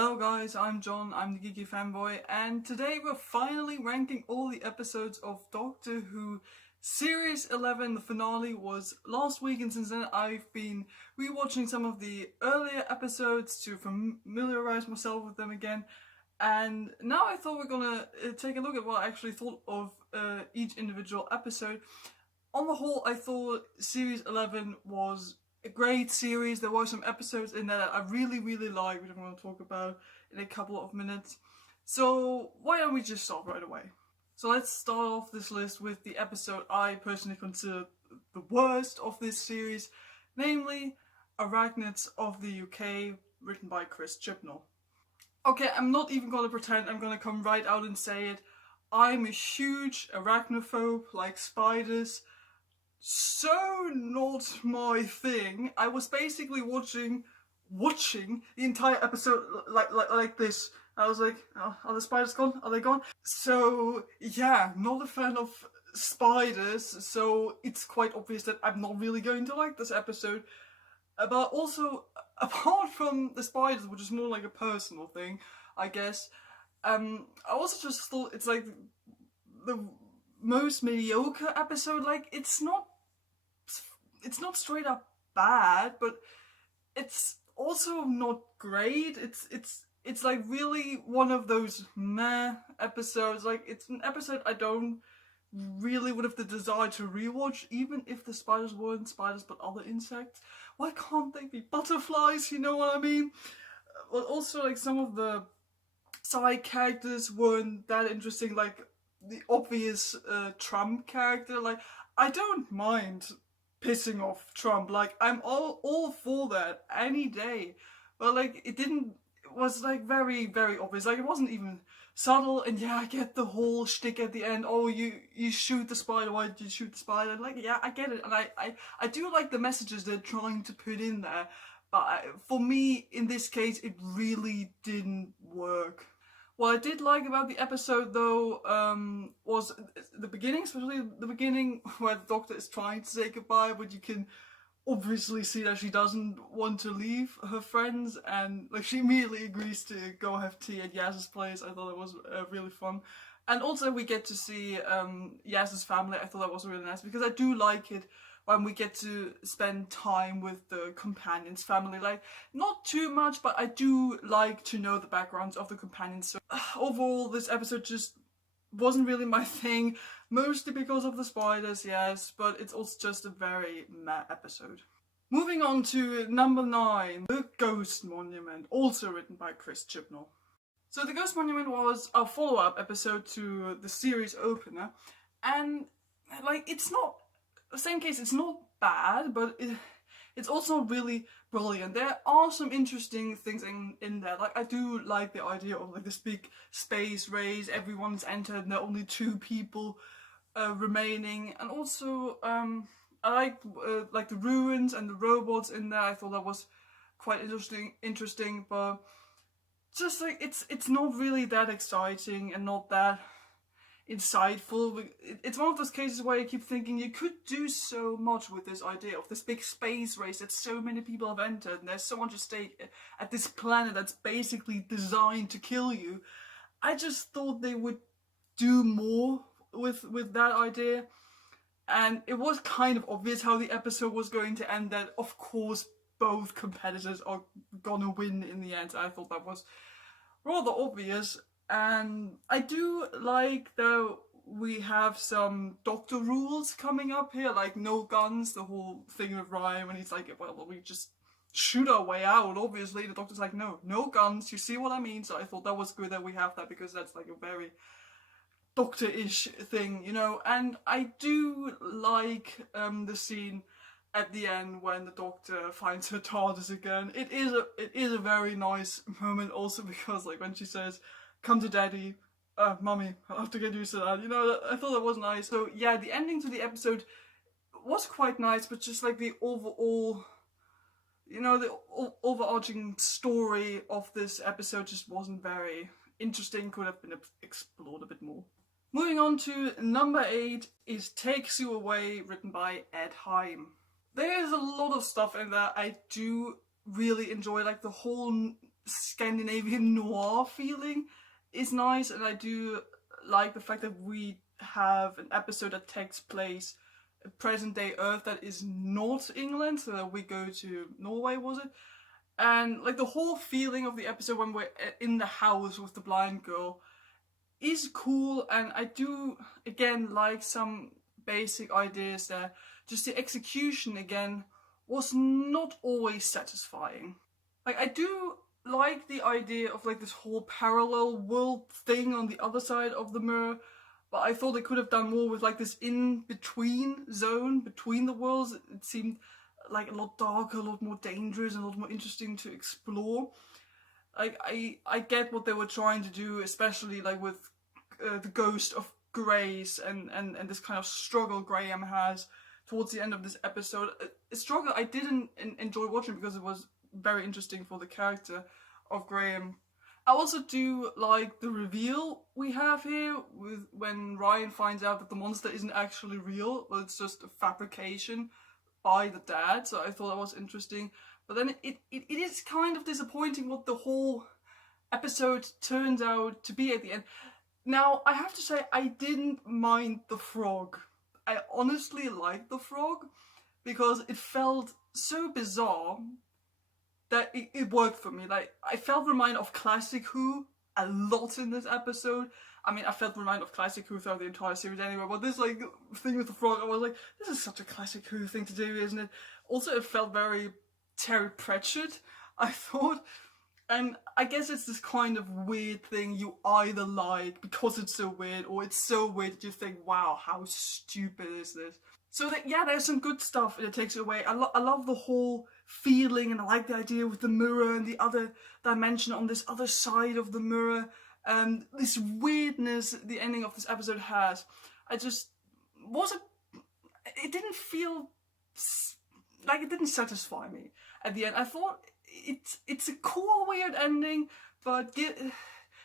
Hello guys, I'm John, I'm the Geeky Fanboy, and today we're finally ranking all the episodes of Doctor Who Series 11. The finale was last week, and since then I've been rewatching some of the earlier episodes to familiarize myself with them again. And now I thought we're gonna take a look at what I actually thought of each individual episode. On the whole, I thought Series 11 was a great series. There were some episodes in there that I really liked, which I'm going to talk about in a couple of minutes. So why don't we just start right away? So let's start off this list with the episode I personally consider the worst of this series, namely Rachnids of the UK, written by Chris Chibnall. Okay, I'm not even going to pretend, I'm going to come right out and say it. I'm a huge arachnophobe, like spiders. So not my thing. I was basically watching the entire episode like this. I was like, oh, are the spiders gone? Are they gone? So yeah, not a fan of spiders, so it's quite obvious that I'm not really going to like this episode. But also, apart from the spiders, which is more like a personal thing, I guess, I also just thought it's like the most mediocre episode. Like, it's not straight up bad, but it's also not great. It's like really one of those meh episodes. Like, it's an episode I don't really would have the desire to rewatch, even if the spiders weren't spiders but other insects. Why can't they be butterflies? You know what I mean? But also, like, some of the side characters weren't that interesting. Like the obvious Trump character. Like, I don't mind pissing off Trump. Like, I'm all for that any day. But like, it was like very obvious. Like, it wasn't even subtle. And yeah, I get the whole shtick at the end. Oh, you shoot the spider. Why did you shoot the spider? Like, yeah, I get it. And I do like the messages they're trying to put in there. But for me, in this case, it really didn't work. What I did like about the episode, though, was the beginning, especially the beginning where the Doctor is trying to say goodbye, but you can obviously see that she doesn't want to leave her friends, and like she immediately agrees to go have tea at Yaz's place. I thought it was really fun. And also we get to see Yaz's family. I thought that was really nice, because I do like it when we get to spend time with the companions' family. Like, not too much, but I do like to know the backgrounds of the companions. So overall, this episode just wasn't really my thing, mostly because of the spiders, yes, but it's also just a very meh episode. Moving on to number 9, The Ghost Monument, also written by Chris Chibnall. So The Ghost Monument was a follow-up episode to the series opener, and like, it's not same case, it's not bad, but it's also really brilliant. There are some interesting things in there. Like, I do like the idea of like this big space race, everyone's entered and there are only 2 people remaining. And also I like the ruins and the robots in there. I thought that was quite interesting, but just like it's not really that exciting and not that insightful. It's one of those cases where you keep thinking you could do so much with this idea of this big space race that so many people have entered, and there's so much at stake at this planet that's basically designed to kill you. I just thought they would do more with that idea, and it was kind of obvious how the episode was going to end, that of course both competitors are gonna win in the end. I thought that was rather obvious. And I do like that we have some Doctor rules coming up here, like no guns, the whole thing with Ryan when he's like, well, we just shoot our way out. Obviously, the Doctor's like, no guns, you see what I mean? So I thought that was good that we have that, because that's like a very Doctor-ish thing, you know? And I do like the scene at the end when the Doctor finds her TARDIS again. It is a very nice moment also, because like when she says, "Come to Daddy, Mummy, I'll have to get used to that." You know, I thought that was nice. So yeah, the ending to the episode was quite nice, but just like the overall, you know, the overarching story of this episode just wasn't very interesting. Could have been explored a bit more. Moving on to number 8 is Takes You Away, written by Ed Heim. There is a lot of stuff in there I do really enjoy, like the whole Scandinavian noir feeling is nice, and I do like the fact that we have an episode that takes place at present day Earth that is not England, so that we go to Norway, was it? And like the whole feeling of the episode when we're in the house with the blind girl is cool, and I do again like some basic ideas there. Just the execution again was not always satisfying. Like I do like the idea of like this whole parallel world thing on the other side of the mirror, but I thought they could have done more with like this in-between zone between the worlds. It seemed like a lot darker, a lot more dangerous, and a lot more interesting to explore. Like I get what they were trying to do, especially like with the ghost of Grace and this kind of struggle Graham has towards the end of this episode. A struggle I didn't enjoy watching because it was very interesting for the character of Graham. I also do like the reveal we have here with when Ryan finds out that the monster isn't actually real, but it's just a fabrication by the dad. So I thought that was interesting. But then it is kind of disappointing what the whole episode turns out to be at the end. Now, I have to say, I didn't mind the frog. I honestly liked the frog because it felt so bizarre that it worked for me. Like, I felt reminded of Classic Who a lot in this episode. I mean, I felt reminded of Classic Who throughout the entire series anyway, but this, like, thing with the frog, I was like, this is such a Classic Who thing to do, isn't it? Also, it felt very Terry Pratchett, I thought. And I guess it's this kind of weird thing you either like because it's so weird, or it's so weird that you think, wow, how stupid is this? So that, yeah, there's some good stuff and it takes it away. I love the whole feeling, and I like the idea with the mirror and the other dimension on this other side of the mirror. This weirdness the ending of this episode has. It didn't feel like it didn't satisfy me at the end. I thought it's a cool weird ending, but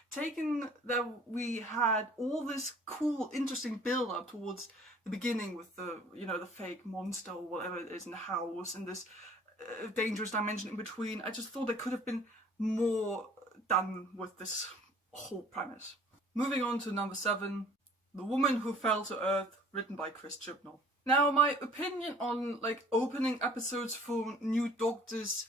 taken that we had all this cool interesting build up towards the beginning with the the fake monster or whatever it is in the house and this dangerous dimension in between. I just thought there could have been more done with this whole premise. Moving on to number 7, The Woman Who Fell to Earth, written by Chris Chibnall. Now, my opinion on like opening episodes for new Doctors,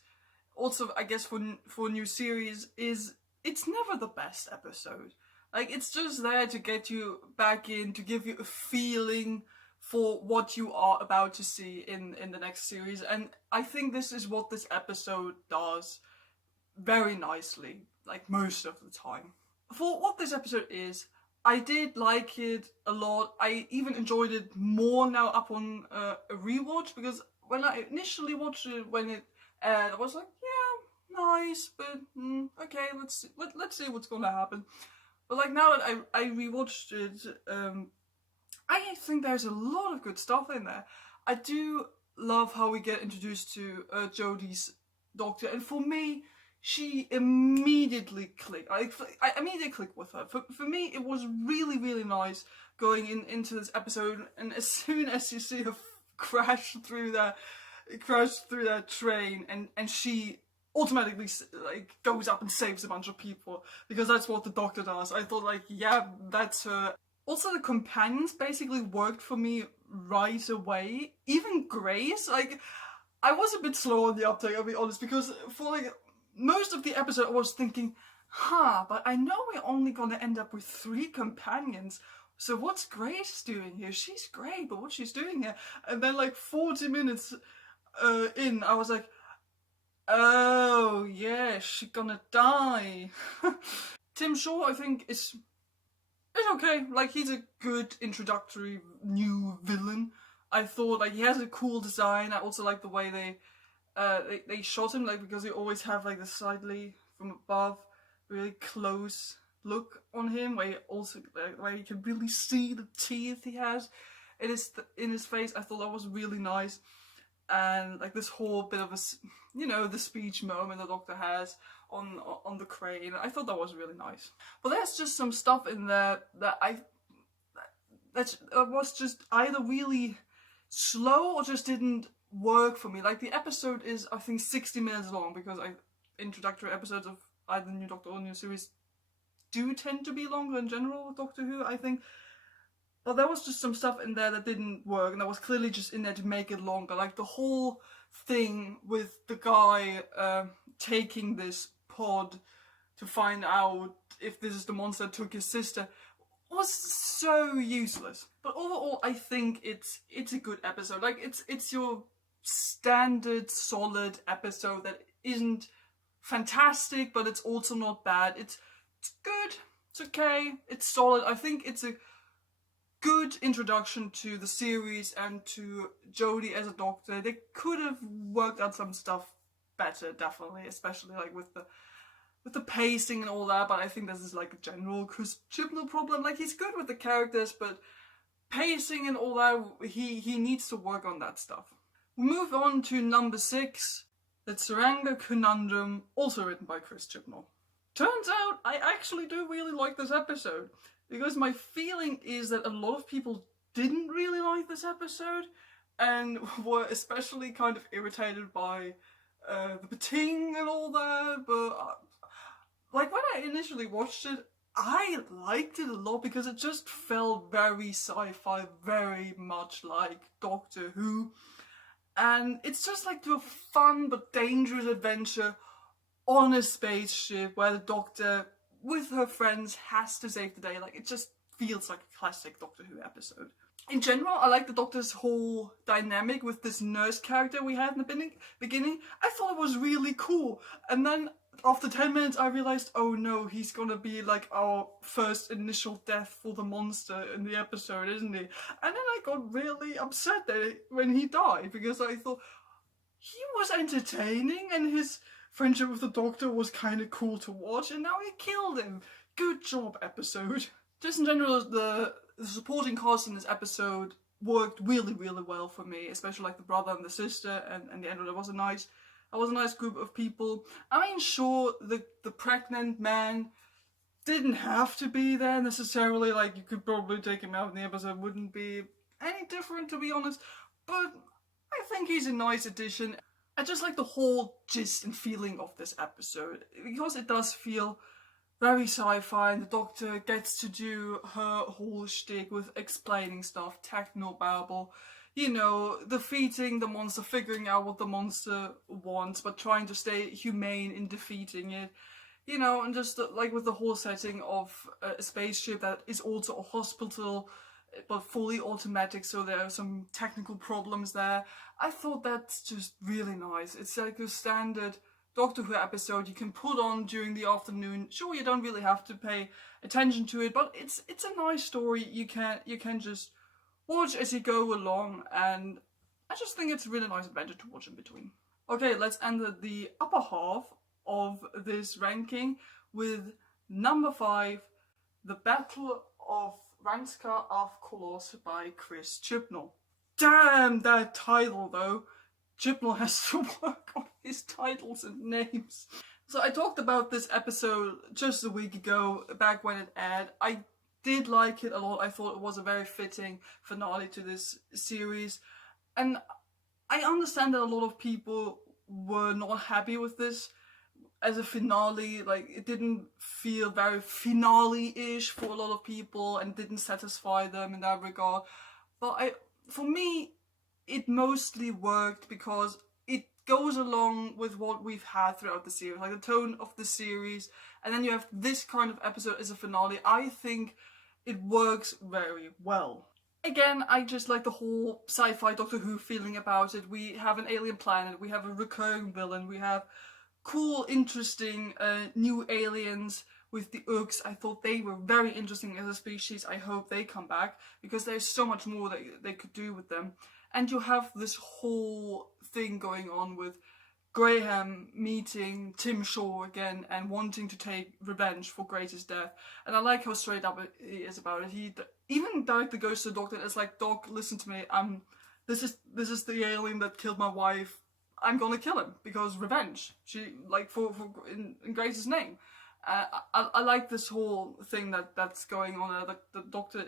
also I guess for new series, is it's never the best episode. Like, it's just there to get you back in, to give you a feeling for what you are about to see in the next series. And I think this is what this episode does very nicely, like most of the time. For what this episode is, I did like it a lot. I even enjoyed it more now up on a rewatch, because when I initially watched it when it aired, I was like, yeah, nice, but okay, let's see what's gonna happen. But like now that I rewatched it, I think there's a lot of good stuff in there. I do love how we get introduced to Jodie's doctor, and for me, she immediately clicked. I immediately clicked with her. For me, it was really, really nice going into this episode, and as soon as you see her crash through that train, and she automatically like goes up and saves a bunch of people, because that's what the doctor does. I thought, like, yeah, that's her. Also, the companions basically worked for me right away. Even Grace, like, I was a bit slow on the uptake, I'll be honest, because for like most of the episode I was thinking, but I know we're only gonna end up with 3 companions, so what's Grace doing here? She's great, but what's she's doing here? And then like 40 minutes in, I was like, oh yeah, she's gonna die. Tim Shaw, I think, is okay. Like, he's a good introductory new villain. I thought, like, he has a cool design. I also like the way they shot him, like, because they always have like the slightly from above, really close look on him, where you can really see the teeth he has in his face. I thought that was really nice. And like this whole bit of the speech moment the doctor has on the crane, I thought that was really nice. But there's just some stuff in there that was just either really slow or just didn't work for me. Like, the episode is, I think, 60 minutes long, because introductory episodes of either new Doctor or new series do tend to be longer in general with Doctor Who, I think. But there was just some stuff in there that didn't work, and that was clearly just in there to make it longer. Like the whole thing with the guy taking this pod to find out if this is the monster that took his sister was so useless. But overall, I think it's a good episode. Like it's your standard solid episode that isn't fantastic, but it's also not bad. It's good. It's okay. It's solid. I think it's a good introduction to the series and to Jodie as a Doctor. They could have worked out some stuff better, definitely, especially like with the pacing and all that. But I think this is like a general Chris Chibnall problem. Like he's good with the characters, but pacing and all that, he needs to work on that stuff. We move on to number 6. The Tsuranga Conundrum, also written by Chris Chibnall. Turns out I actually do really like this episode, because my feeling is that a lot of people didn't really like this episode and were especially kind of irritated by the pating and all that. But like when I initially watched it, I liked it a lot because it just felt very sci-fi, very much like Doctor Who. And it's just like a fun but dangerous adventure on a spaceship where the Doctor, with her friends, has to save the day. Like, it just feels like a classic Doctor Who episode. In general, I like the Doctor's whole dynamic with this nurse character we had in the beginning. I thought it was really cool. And then after 10 minutes, I realized, oh no, he's gonna be like our first initial death for the monster in the episode, isn't he? And then I got really upset when he died, because I thought he was entertaining and his friendship with the Doctor was kind of cool to watch, and now he killed him. Good job, episode. Just in general, the supporting cast in this episode worked really, really well for me, especially like the brother and the sister, and the end of it was a nice group of people. I mean, sure, the pregnant man didn't have to be there necessarily. Like, you could probably take him out and the episode wouldn't be any different, to be honest, but I think he's a nice addition. I just like the whole gist and feeling of this episode, because it does feel very sci-fi, and the Doctor gets to do her whole shtick with explaining stuff, technobabble, you know, defeating the monster, figuring out what the monster wants, but trying to stay humane in defeating it, you know, and just like with the whole setting of a spaceship that is also a hospital, but fully automatic, so there are some technical problems there. I thought that's just really nice. It's like a standard Doctor Who episode you can put on during the afternoon. Sure, you don't really have to pay attention to it, but it's a nice story you can just watch as you go along, and I just think it's a really nice adventure to watch in between. Okay, let's enter the upper half of this ranking with number 5, The Battle of Ranska of Kolos by Chris Chibnall. Damn that title though. Chibnall has to work on his titles and names. So I talked about this episode just a week ago, back when it aired. I did like it a lot. I thought it was a very fitting finale to this series. And I understand that a lot of people were not happy with this as a finale. Like, it didn't feel very finale-ish for a lot of people and didn't satisfy them in that regard. But for me, it mostly worked because it goes along with what we've had throughout the series, like the tone of the series, and then you have this kind of episode as a finale. I think it works very well. Again, I just like the whole sci-fi Doctor Who feeling about it. We have an alien planet, we have a recurring villain, we have cool, interesting new aliens with the Urks. I thought they were very interesting as a species. I hope they come back, because there's so much more that they could do with them. And you have this whole thing going on with Graham meeting Tim Shaw again and wanting to take revenge for Grace's death. And I like how straight up he is about it. He even directly goes to the Doctor and is like, Doc, listen to me. This is the alien that killed my wife. I'm gonna kill him because revenge. She like for in Grace's name. I like this whole thing that's going on. The Doctor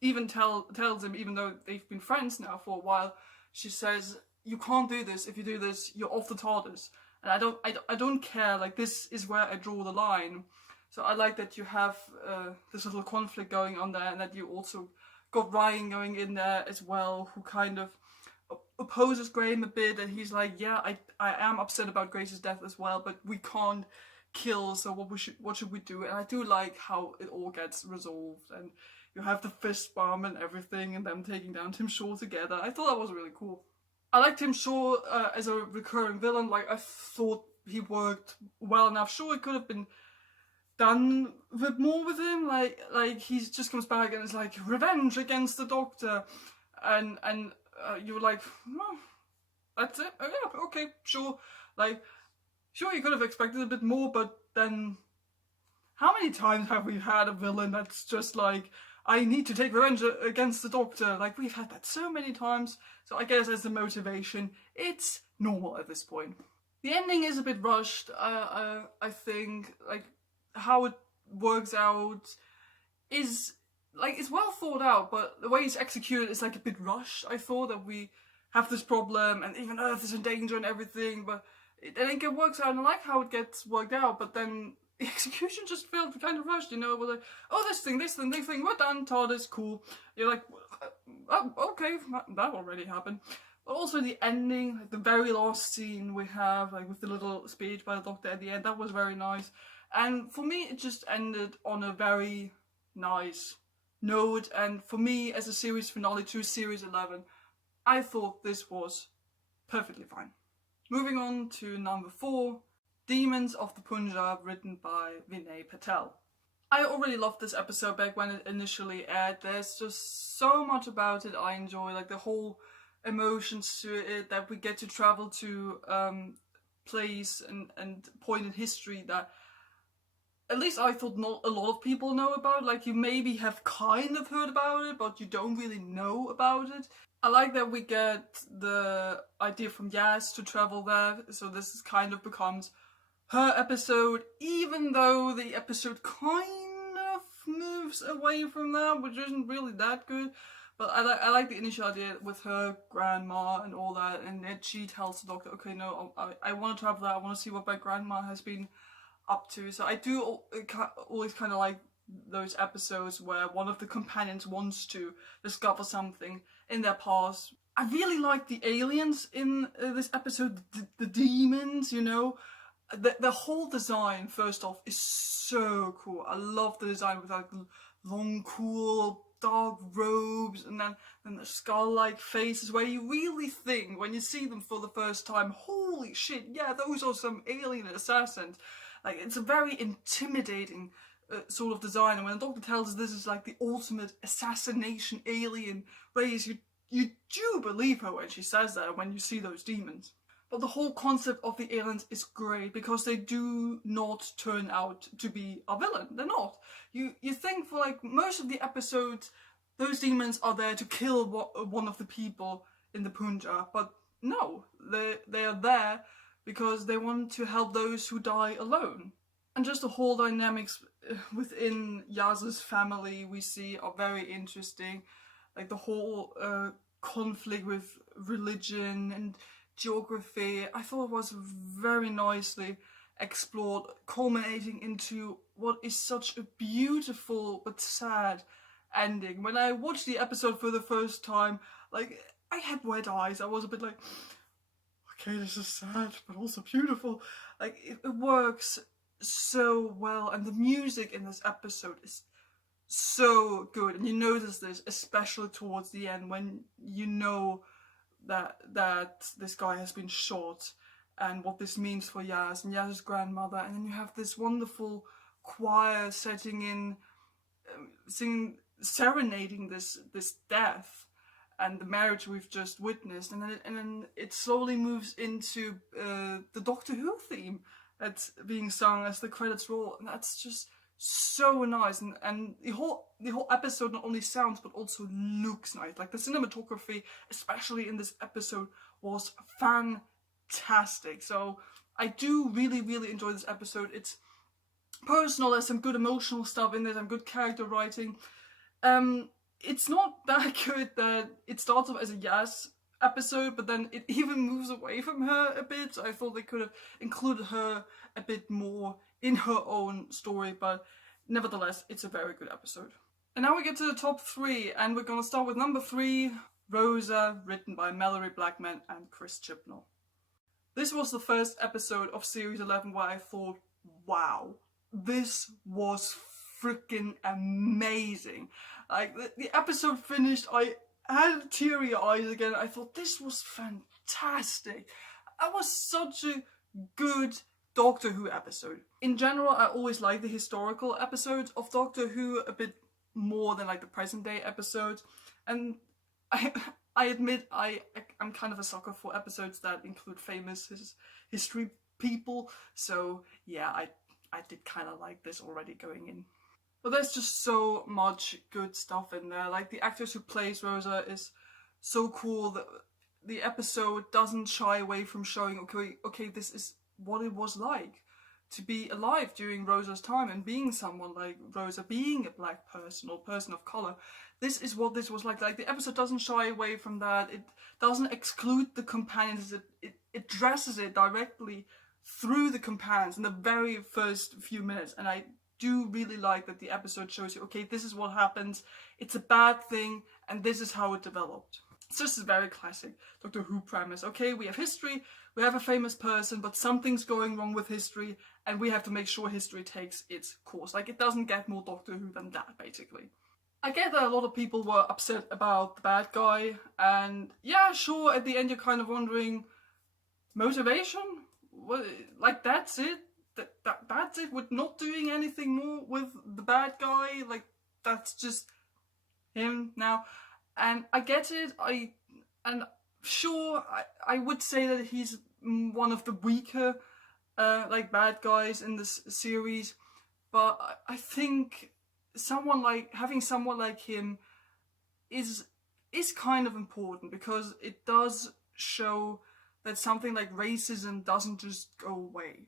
even tells him, even though they've been friends now for a while, she says, you can't do this. If you do this, you're off the TARDIS. and I don't care. Like, this is where I draw the line. So I like that you have this little conflict going on there, and that you also got Ryan going in there as well, who kind of opposes Graham a bit, and he's like, yeah, I am upset about Grace's death as well, but we can't kill, so what should we do? And I do like how it all gets resolved, and you have the fist bump and everything, and them taking down Tim Shaw together. I thought that was really cool. I like Tim Shaw as a recurring villain. Like, I thought he worked well enough. Sure, it could have been done a bit more with him. Like he just comes back and it's like, revenge against the Doctor, and you're like, well, that's it. Oh, yeah, okay, sure. Like, sure, you could have expected a bit more, but then how many times have we had a villain that's just like, I need to take revenge against the Doctor? Like, we've had that so many times. So I guess as the motivation, it's normal at this point. The ending is a bit rushed. I think, like, how it works out is, like, it's well thought out, but the way it's executed is like a bit rushed. I thought that we have this problem and even Earth is in danger and everything, but then it works out, and I like how it gets worked out, but then the execution just felt kind of rushed, you know. We're like, oh, this thing, we're done, TARDIS, cool. You're like, oh, okay, that already happened. But also the ending, like the very last scene we have, like with the little speech by the Doctor at the end, that was very nice. And for me, it just ended on a very nice note. And for me, as a series finale to Series 11, I thought this was perfectly fine. Moving on to number 4, Demons of the Punjab, written by Vinay Patel. I already loved this episode back when it initially aired. There's just so much about it I enjoy, like the whole emotions to it, that we get to travel to place and point in history that at least I thought not a lot of people know about. Like, you maybe have kind of heard about it, but you don't really know about it. I like that we get the idea from Yaz to travel there, so this is kind of becomes her episode, even though the episode kind of moves away from that, which isn't really that good. But I like the initial idea with her grandma and all that, and then she tells the Doctor, okay, no, I want to travel there, I want to see what my grandma has been up to. So I do always kind of like those episodes where one of the companions wants to discover something in their past. I really like the aliens in this episode, the demons, you know. The whole design, first off, is so cool. I love the design with like long, cool, dark robes, and then the skull-like faces, where you really think, when you see them for the first time, holy shit, yeah, those are some alien assassins. Like, it's a very intimidating sort of design, and when the Doctor tells us this is like the ultimate assassination alien race, you do believe her when she says that, when you see those demons. But the whole concept of the aliens is great, because they do not turn out to be a villain. They're not. You think for like most of the episodes, those demons are there to kill one of the people in the Punjab, but no, they are there because they want to help those who die alone. And just the whole dynamics within Yaz's family we see are very interesting. Like the whole conflict with religion and geography, I thought it was very nicely explored, culminating into what is such a beautiful but sad ending. When I watched the episode for the first time, like, I had wet eyes. I was a bit like, okay, this is sad but also beautiful. Like, it works so well, and the music in this episode is so good. And you notice this especially towards the end, when you know that this guy has been shot and what this means for Yaz and Yaz's grandmother. And then you have this wonderful choir setting in, serenading this death and the marriage we've just witnessed, and then it slowly moves into the Doctor Who theme that's being sung as the credits roll, and that's just so nice. And the whole episode not only sounds but also looks nice. Like, the cinematography, especially in this episode, was fantastic. So I do really, really enjoy this episode. It's personal, there's some good emotional stuff in there, some good character writing. It's not that good that it starts off as a Yaz episode, but then it even moves away from her a bit. So I thought they could have included her a bit more in her own story, but nevertheless, it's a very good episode. And now we get to the top 3, and we're gonna start with number 3, Rosa, written by Mallory Blackman and Chris Chibnall. This was the first episode of Series 11 where I thought, wow, this was freaking amazing. Like, the episode finished, I had teary eyes again. I thought, this was fantastic. That was such a good Doctor Who episode. In general, I always like the historical episodes of Doctor Who a bit more than like the present day episodes. And I admit I'm kind of a sucker for episodes that include famous history people. So yeah, I did kind of like this already going in. But there's just so much good stuff in there. Like, the actress who plays Rosa is so cool. That the episode doesn't shy away from showing, okay, this is what it was like to be alive during Rosa's time and being someone like Rosa, being a black person or person of color. This is what this was like. Like, the episode doesn't shy away from that. It doesn't exclude the companions. It addresses it directly through the companions in the very first few minutes. And I do really like that the episode shows you, okay, this is what happens. It's a bad thing, and this is how it developed. It's just a very classic Doctor Who premise. Okay, we have history, we have a famous person, but something's going wrong with history, and we have to make sure history takes its course. Like, it doesn't get more Doctor Who than that, basically. I get that a lot of people were upset about the bad guy, and yeah, sure, at the end you're kind of wondering, motivation? What, like, that's it? That's it? We're not doing anything more with the bad guy? Like, that's just him now? And I get it, I would say that he's one of the weaker, like, bad guys in this series, but I think having someone like him is kind of important, because it does show that something like racism doesn't just go away.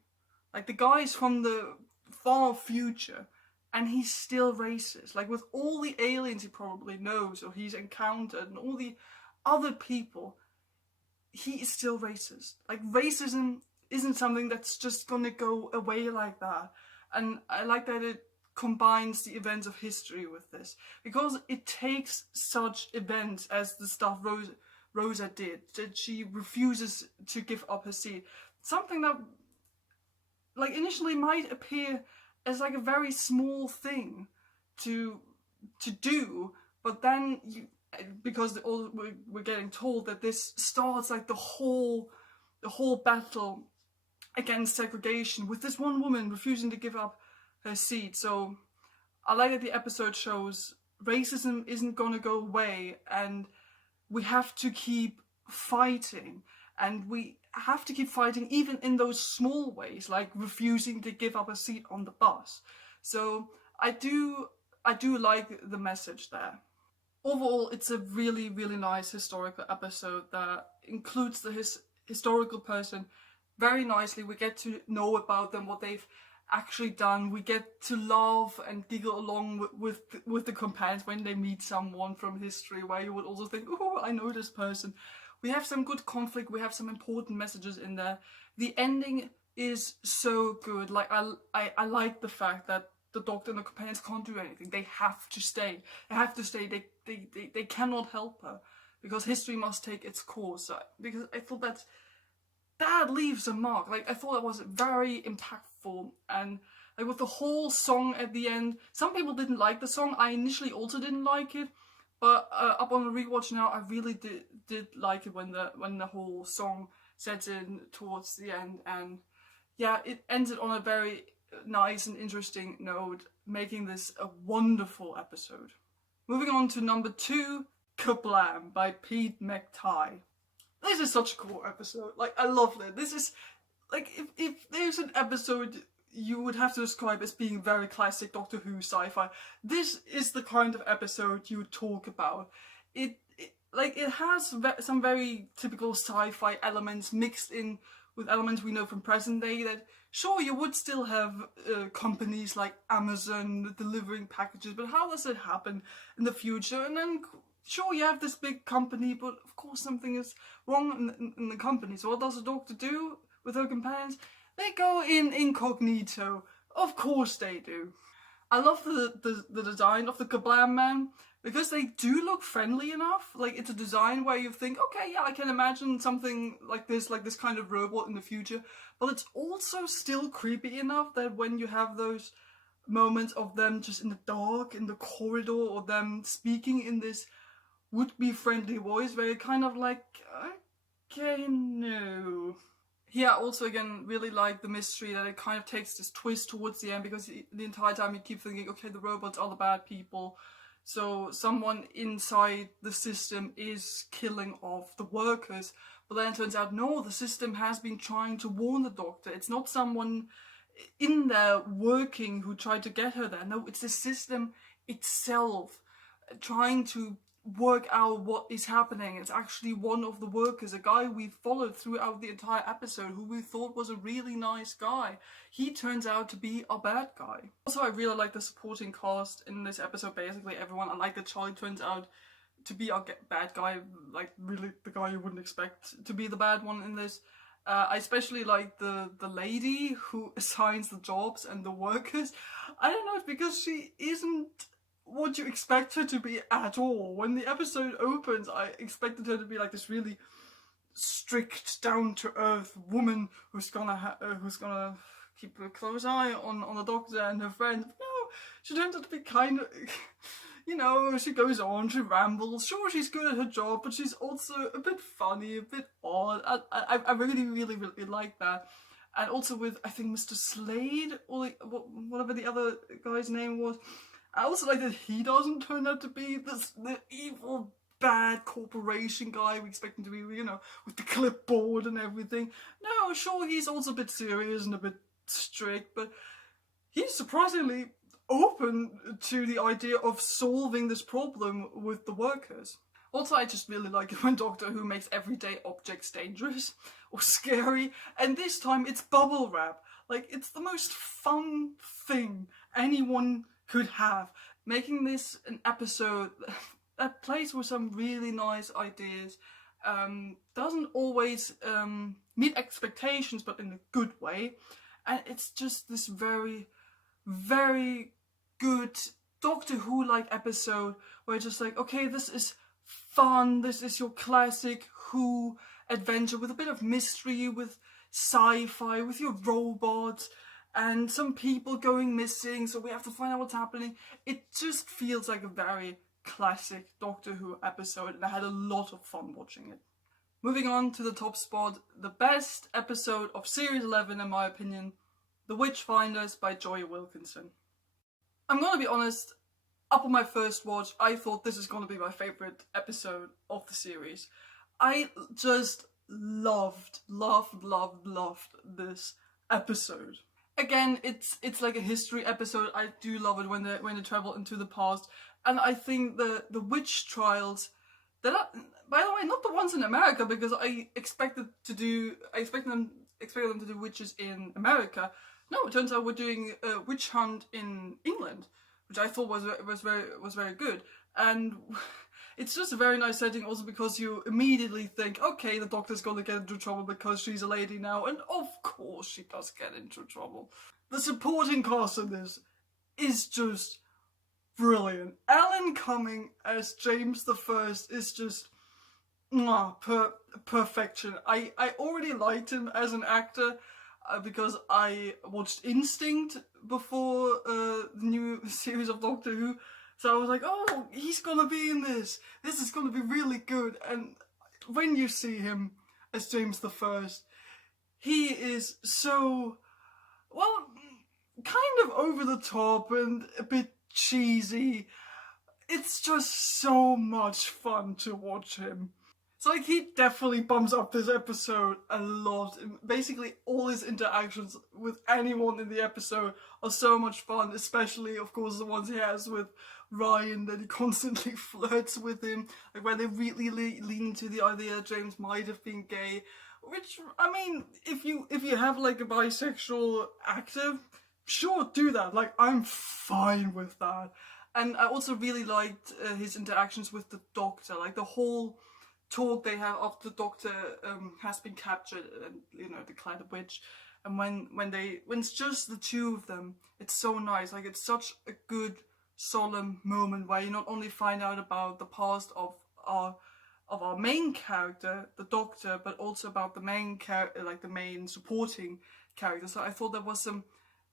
Like, the guy's from the far future, and he's still racist. Like, with all the aliens he probably knows or he's encountered and all the other people, he is still racist. Like, racism isn't something that's just gonna go away like that. And I like that it combines the events of history with this, because it takes such events as the stuff Rosa did, that she refuses to give up her seat. Something that, like, initially might appear as like a very small thing to do, but then because we're getting told that this starts like the whole battle against segregation with this one woman refusing to give up her seat. So I like that the episode shows racism isn't gonna go away, and we have to keep fighting, and we have to keep fighting even in those small ways, like refusing to give up a seat on the bus. So I do like the message there. Overall, it's a really, really nice historical episode that includes the historical person very nicely. We get to know about them, what they've actually done. We get to laugh and giggle along with the companions when they meet someone from history, where you would also think, oh, I know this person. We have some good conflict, we have some important messages in there. The ending is so good. Like, I like the fact that the Doctor and the companions can't do anything. They have to stay. They cannot help her, because history must take its course. Because I thought that leaves a mark. Like, I thought that was very impactful, and like with the whole song at the end, some people didn't like the song. I initially also didn't like it, but up on the rewatch now, I really did like it when the whole song sets in towards the end, and yeah, it ended on a very nice and interesting note, making this a wonderful episode. Moving on to number 2, Kablam by Pete McTighe. This is such a cool episode. Like, I love it. This is, like, if there's an episode you would have to describe as being very classic Doctor Who sci-fi, this is the kind of episode you would talk about. It has some very typical sci-fi elements mixed in with elements we know from present day, that sure, you would still have companies like Amazon delivering packages, but how does it happen in the future? And then sure, you have this big company, but of course something is wrong in the company. So what does the Doctor do with her companions? They go in incognito. Of course they do. I love the design of the Kablam man, because they do look friendly enough. Like, it's a design where you think, okay, yeah, I can imagine something like this kind of robot in the future. But it's also still creepy enough that when you have those moments of them just in the dark, in the corridor, or them speaking in this would-be friendly voice, where you're kind of like, okay, no. Here, I also again really like the mystery that it kind of takes this twist towards the end, because the entire time you keep thinking, okay, the robots are the bad people. So someone inside the system is killing off the workers. But then it turns out, no, the system has been trying to warn the Doctor. It's not someone in there working who tried to get her there. No, it's the system itself trying to work out what is happening. It's actually one of the workers, a guy we followed throughout the entire episode, who we thought was a really nice guy. He turns out to be a bad guy. Also, I really like the supporting cast in this episode, basically everyone. I like that Charlie turns out to be a bad guy, like really the guy you wouldn't expect to be the bad one in this. I especially like the lady who assigns the jobs and the workers. I don't know, it's because she isn't what you expect her to be at all. When the episode opens, I expected her to be like this really strict, down-to-earth woman who's gonna keep a close eye on the Doctor and her friend. No, she turns out to be kind of, you know, she goes on, she rambles. Sure, she's good at her job, but she's also a bit funny, a bit odd. I really like that. And also with, I think, Mr. Slade, or whatever the other guy's name was. I also like that he doesn't turn out to be the evil, bad corporation guy we expect him to be, you know, with the clipboard and everything. No, sure, he's also a bit serious and a bit strict, but he's surprisingly open to the idea of solving this problem with the workers. Also, I just really like it when Doctor Who makes everyday objects dangerous or scary, and this time it's bubble wrap. Like, it's the most fun thing anyone could have. Making this an episode that plays with some really nice ideas, doesn't always meet expectations, but in a good way. And it's just this very, very good Doctor Who-like episode where it's just like, okay, this is fun, this is your classic Who adventure with a bit of mystery, with sci-fi, with your robots, and some people going missing, so we have to find out what's happening. It just feels like a very classic Doctor Who episode, and I had a lot of fun watching it. Moving on to the top spot, the best episode of Series 11 in my opinion, The Witchfinders by Jodie Wilkinson. I'm gonna be honest, up on my first watch, I thought this is gonna be my favourite episode of the series. I just loved this episode. Again, it's like a history episode. I do love it when they travel into the past, and I think the witch trials that are, by the way, not the ones in America, because I expected them to do witches in America. No, it turns out we're doing a witch hunt in England, which I thought was very good, and it's just a very nice setting also because you immediately think, okay, the Doctor's gonna get into trouble because she's a lady now, and of course she does get into trouble. The supporting cast in this is just brilliant. Alan Cumming as James I is just perfection. I already liked him as an actor because I watched Instinct before the new series of Doctor Who. So I was like, oh, he's gonna be in this. This is gonna be really good. And when you see him as James I, he is so, well, kind of over the top and a bit cheesy. It's just so much fun to watch him. So like, he definitely bumps up this episode a lot. And basically all his interactions with anyone in the episode are so much fun, especially of course the ones he has with Ryan, that he constantly flirts with him, like where they really lean into the idea James might have been gay, which, I mean, if you have like a bisexual actor, sure, do that, like I'm fine with that. And I also really liked his interactions with the Doctor, like the whole talk they have after the Doctor has been captured and, you know, declared a witch. And when it's just the two of them, it's so nice. Like, it's such a good, solemn moment where you not only find out about the past of our main character, the Doctor, but also about the main character, like the main supporting character. So I thought there was some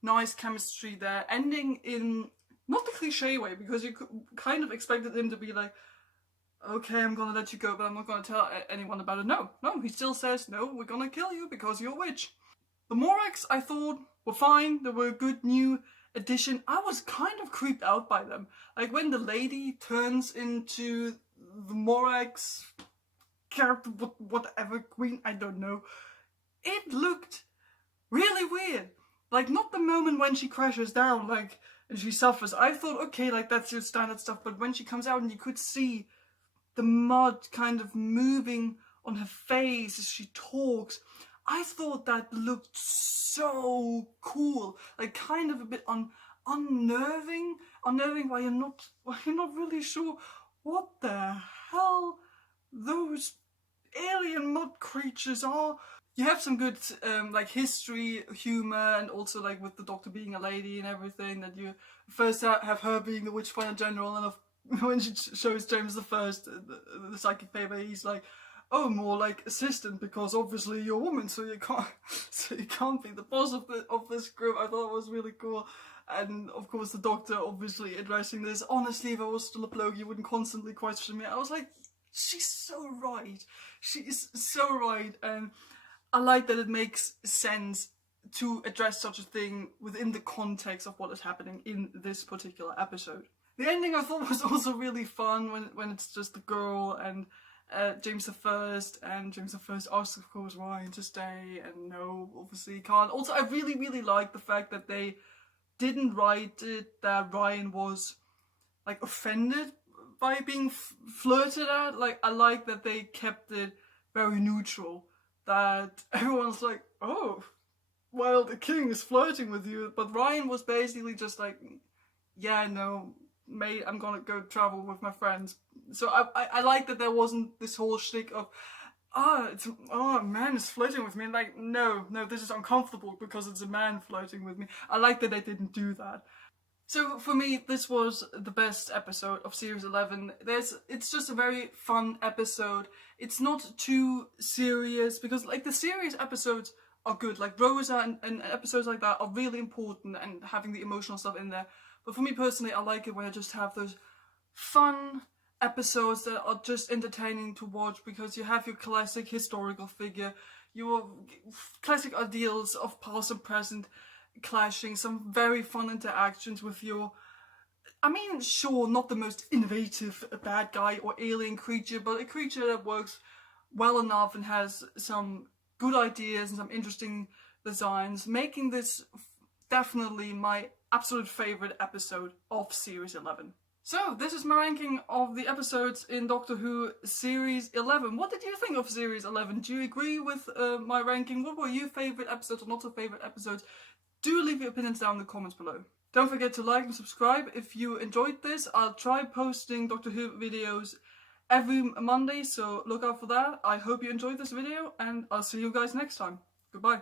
nice chemistry there, ending in not the cliche way, because you kind of expected him to be like, okay, I'm gonna let you go, but I'm not gonna tell anyone about it. No, he still says, no, we're gonna kill you because you're a witch. The Moraks, I thought, were fine. They were a good new addition. I was kind of creeped out by them. Like, when the lady turns into the Moraks character, whatever, queen, I don't know. It looked really weird. Like, not the moment when she crashes down, like, and she suffers. I thought, okay, like, that's your standard stuff. But when she comes out and you could see the mud kind of moving on her face as she talks, I thought that looked so cool. Like, kind of a bit unnerving while you're not really sure what the hell those alien mud creatures are. You have some good like history, humor, and also like with the Doctor being a lady and everything, that you first have her being the Witchfinder General, and when she shows James the First, the psychic paper, he's like, oh, more like assistant, because obviously you're a woman, so you can't be the boss of this group. I thought it was really cool. And of course the Doctor obviously addressing this. Honestly, if I was still a bloke, you wouldn't constantly question me. I was like, she's so right. She is so right. And I like that it makes sense to address such a thing within the context of what is happening in this particular episode. The ending I thought was also really fun when it's just the girl and James the First, and James the First asks, of course, Ryan to stay, and no, obviously he can't. Also, I really, really like the fact that they didn't write it that Ryan was, like, offended by being flirted at. Like, I like that they kept it very neutral, that everyone's like, oh, well, the king is flirting with you, but Ryan was basically just like, yeah, no, mate, I'm gonna go travel with my friends. So I like that there wasn't this whole shtick of, a man is flirting with me. Like, no, this is uncomfortable because it's a man flirting with me. I like that they didn't do that. So for me, this was the best episode of Series 11. It's just a very fun episode. It's not too serious, because like the serious episodes are good. Like Rosa and episodes like that are really important, and having the emotional stuff in there. But for me personally, I like it when I just have those fun episodes that are just entertaining to watch, because you have your classic historical figure, your classic ideals of past and present clashing, some very fun interactions with your, I mean, sure, not the most innovative bad guy or alien creature, but a creature that works well enough and has some good ideas and some interesting designs, making this definitely my absolute favorite episode of Series 11. So, this is my ranking of the episodes in Doctor Who Series 11. What did you think of Series 11? Do you agree with my ranking? What were your favourite episodes or not so favourite episodes? Do leave your opinions down in the comments below. Don't forget to like and subscribe if you enjoyed this. I'll try posting Doctor Who videos every Monday, so look out for that. I hope you enjoyed this video, and I'll see you guys next time. Goodbye.